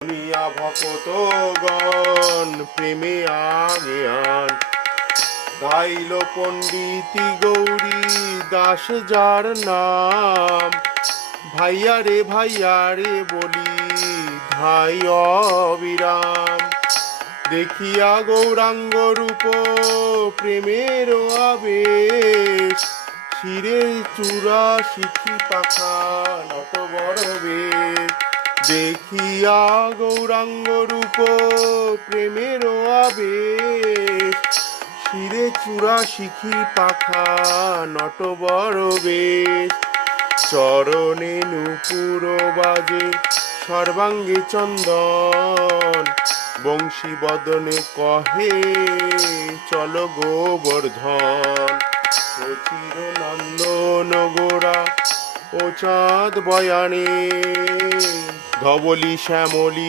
শুনিয়া ভকতগণ প্রেমে আগেয়ান গাইল পণ্ডিতি গৌরী দাস যার নাম। ভাইয়া রে বলি ধাই অবিরাম। দেখিয়া গৌরাঙ্গ রূপ প্রেমের আবেশ শিরে চূড়া শিখি পাখা নত বড় বেশ। দেখিয়া গৌরাঙ্গ রূপ প্রেমের আবেশ শিরে চূড়া শিখি পাখা নত বড় বেশ। চরণে নূপুর বাজে সর্বাঙ্গে চন্দন বংশী বদনে কহে চল গোবর্ধন। চির নন্দন গোরা ও চাঁদ বয়ানে ধবলি শ্যামলি